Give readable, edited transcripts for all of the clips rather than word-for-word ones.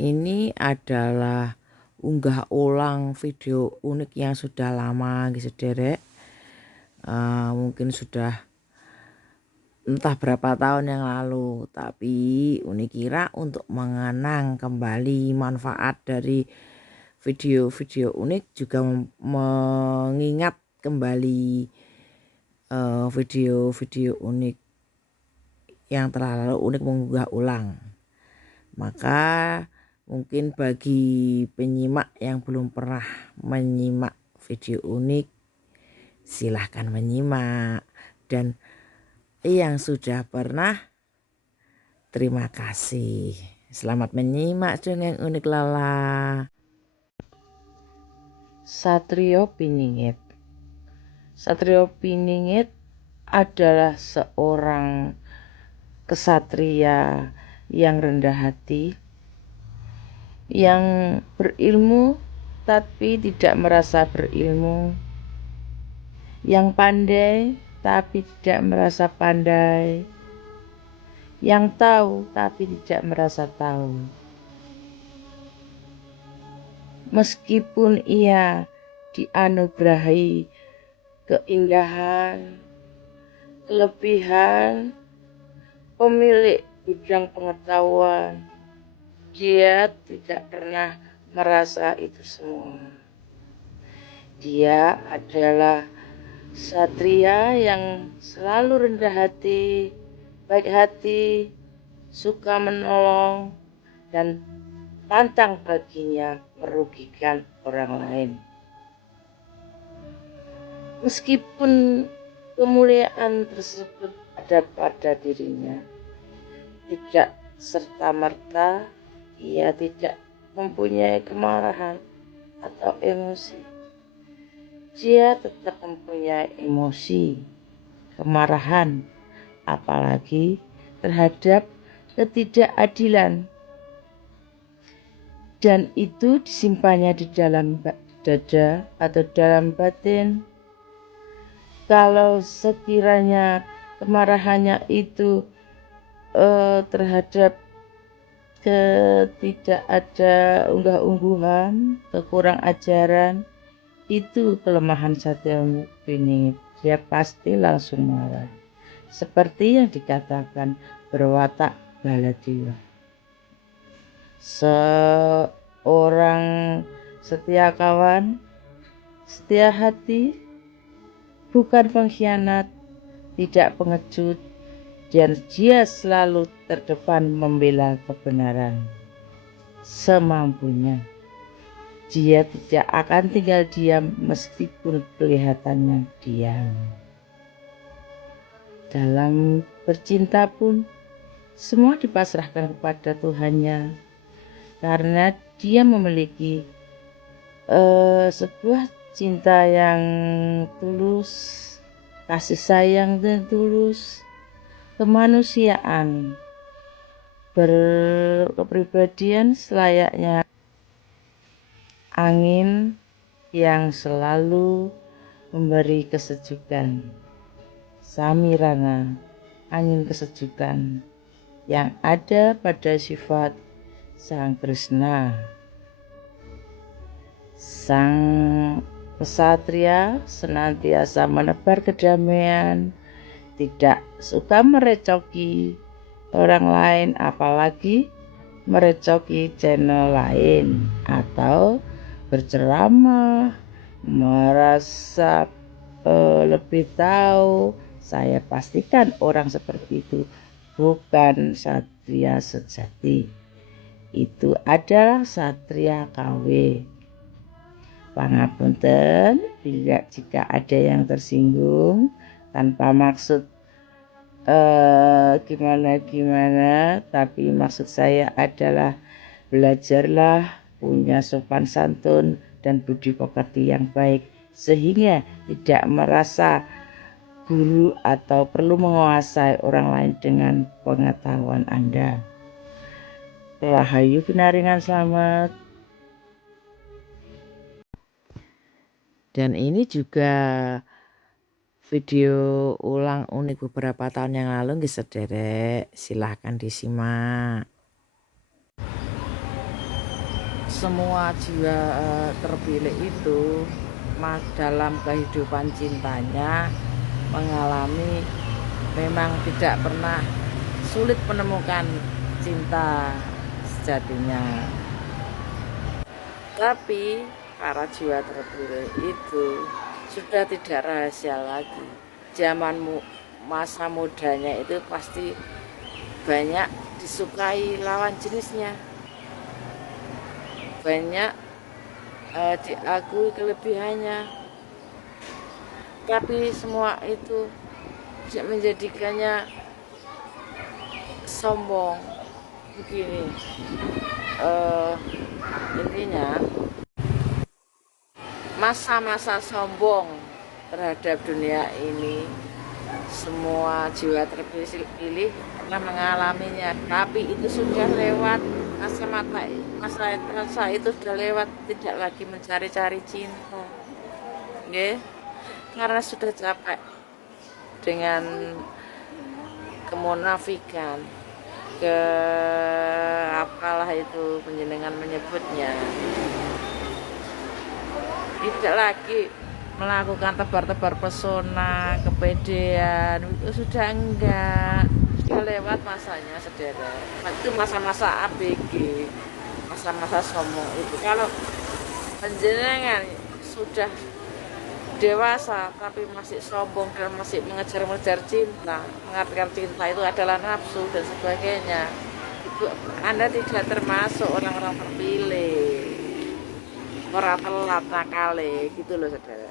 Ini adalah unggah ulang video unik yang sudah lama gitu derek. Mungkin sudah entah berapa tahun yang lalu, tapi Uni kira untuk mengenang kembali manfaat dari video-video unik, juga mengingat kembali video-video unik yang telah lalu unik mengunggah ulang. Maka mungkin bagi penyimak yang belum pernah menyimak video unik, silahkan menyimak, dan yang sudah pernah, terima kasih. Selamat menyimak dongeng unik Lala. Satrio Piningit. Satrio Piningit adalah seorang kesatria yang rendah hati, yang berilmu tapi tidak merasa berilmu, yang pandai tapi tidak merasa pandai, yang tahu tapi tidak merasa tahu. Meskipun ia dianugerahi keindahan, kelebihan, pemilik bidang pengetahuan, dia tidak pernah merasa itu semua. Dia adalah satria yang selalu rendah hati, baik hati, suka menolong, dan pantang baginya merugikan orang lain. Meskipun kemuliaan tersebut ada pada dirinya, tidak serta-merta ia tidak mempunyai kemarahan atau emosi. Dia tetap mempunyai emosi, kemarahan, apalagi terhadap ketidakadilan. Dan itu disimpannya di dalam dada atau dalam batin. Kalau sekiranya kemarahannya itu terhadap tidak ada unggah-ungguhan, kekurang ajaran, itu kelemahan Satrio Piningit. Dia pasti langsung marah, seperti yang dikatakan berwatak baladewa. Seorang setia kawan, setia hati, bukan pengkhianat, tidak pengecut, dan dia selalu terdepan membela kebenaran semampunya. Dia tidak akan tinggal diam meskipun kelihatannya diam. Dalam bercinta pun semua dipasrahkan kepada Tuhannya, karena dia memiliki sebuah cinta yang tulus, kasih sayang dan tulus, kemanusiaan, berkepribadian selayaknya angin yang selalu memberi kesejukan. Samirana, angin kesejukan yang ada pada sifat Sang Krishna. Sang kesatria senantiasa menebar kedamaian, tidak suka merecoki orang lain, apalagi merecoki channel lain atau berceramah, merasa lebih tahu. Saya pastikan orang seperti itu bukan satria sejati. Itu adalah satria KW. Pangapunten bila jika ada yang tersinggung tanpa maksud gimana, tapi maksud saya adalah belajarlah punya sopan santun dan budi pekerti yang baik, sehingga tidak merasa guru atau perlu menguasai orang lain dengan pengetahuan Anda. Rahayu Pinaringan, selamat. Dan ini juga video ulang unik beberapa tahun yang lalu nggih sederek, silahkan disimak. semua jiwa terpilih itu dalam kehidupan cintanya mengalami memang tidak pernah sulit menemukan cinta sejatinya. Tapi para jiwa terpilih itu sudah tidak rahasia lagi. Zaman masa mudanya itu pasti banyak disukai lawan jenisnya, banyak diakui kelebihannya, tapi semua itu tidak menjadikannya sombong. Begini, intinya masa-masa sombong terhadap dunia ini semua jiwa terpilih pernah mengalaminya, tapi itu sudah lewat. Masa itu sudah lewat, tidak lagi mencari-cari cinta, karena sudah capek dengan kemunafikan, apalah itu penjenengan menyebutnya, tidak lagi melakukan tebar-tebar pesona, kepedean, itu sudah enggak, sudah lewat masanya, saudara. Itu masa-masa ABG, masa-masa sombong itu. Kalau penjenengan sudah dewasa tapi masih sombong dan masih mengejar-ngejar cinta, mengartikan cinta itu adalah nafsu dan sebagainya, itu Anda tidak termasuk orang-orang terpilih, orang telat nakale gitu loh, saudara.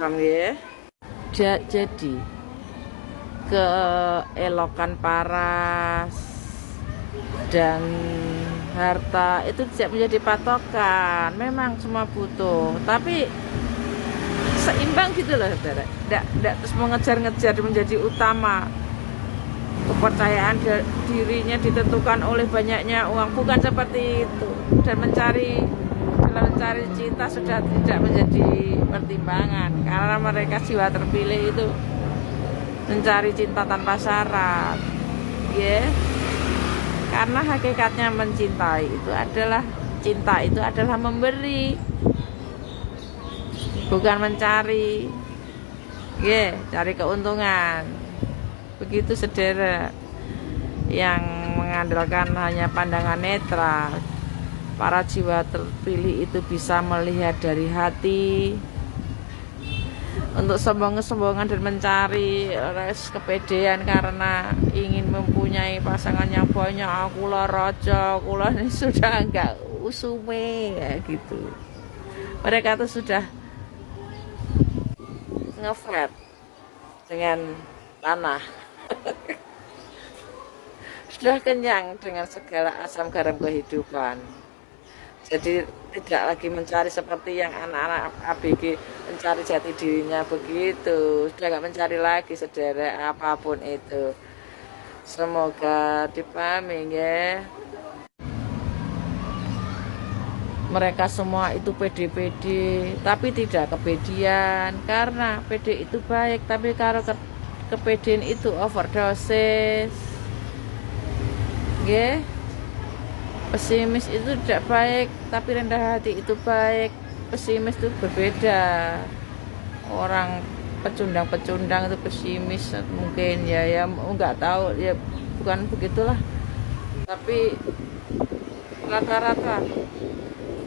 Paham ya? Jadi keelokan paras dan harta itu tidak menjadi patokan. Memang semua butuh, tapi seimbang gitu loh, saudara. Tidak terus mengejar-ngejar menjadi utama. Kepercayaan dirinya ditentukan oleh banyaknya uang, bukan seperti itu. Dan dalam mencari cinta sudah tidak menjadi pertimbangan, karena mereka jiwa terpilih itu mencari cinta tanpa syarat, karena hakikatnya mencintai itu adalah, cinta itu adalah memberi, bukan mencari, cari keuntungan. Begitu, saudara. Yang mengandalkan hanya pandangan netral, para jiwa terpilih itu bisa melihat dari hati. Untuk sombong-sombongan dan mencari kepedean karena ingin mempunyai pasangan yang banyak, akulah raja, akulah ini, sudah enggak usume gitu. Mereka tuh sudah ngeflat dengan tanah. Sudah kenyang dengan segala asam garam kehidupan. Jadi tidak lagi mencari seperti yang anak-anak ABG mencari jati dirinya begitu. Sudah nggak mencari lagi, saudara, apapun itu. Semoga dipahami ya. Mereka semua itu pede-pede, tapi tidak kepedean. Karena pede itu baik, tapi kalau kepedean itu overdosis, pesimis itu tidak baik, tapi rendah hati itu baik. Pesimis itu berbeda. Orang pecundang-pecundang itu pesimis mungkin ya nggak tahu ya, bukan begitulah. Tapi rata-rata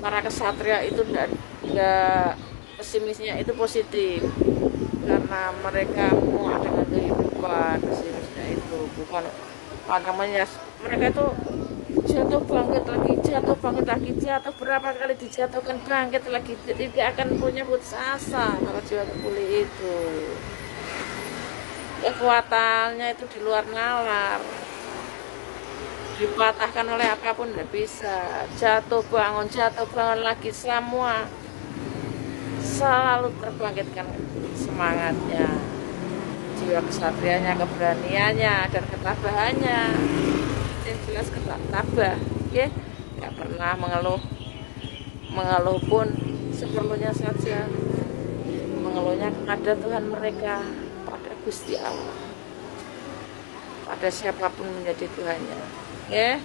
para kesatria itu tidak pesimisnya itu positif, karena mereka muak dengan kehidupan. Pesimisnya itu bukan namanya, mereka itu jatuh bangkit lagi, jatuh berapa kali dijatuhkan bangkit lagi, tidak akan punya putus asa. Kalau jiwa terpilih itu kekuatannya itu di luar nalar, dipatahkan oleh apapun tidak bisa. Jatuh bangun lagi, semua selalu terbangkitkan semangatnya, jiwa kesatrianya, keberaniannya, dan ketabahannya. Yang jelas tabah, nggak pernah mengeluh pun seperlunya saja, mengeluhnya kepada Tuhan mereka, pada Gusti Allah, pada kepada siapapun menjadi Tuhannya. Ya.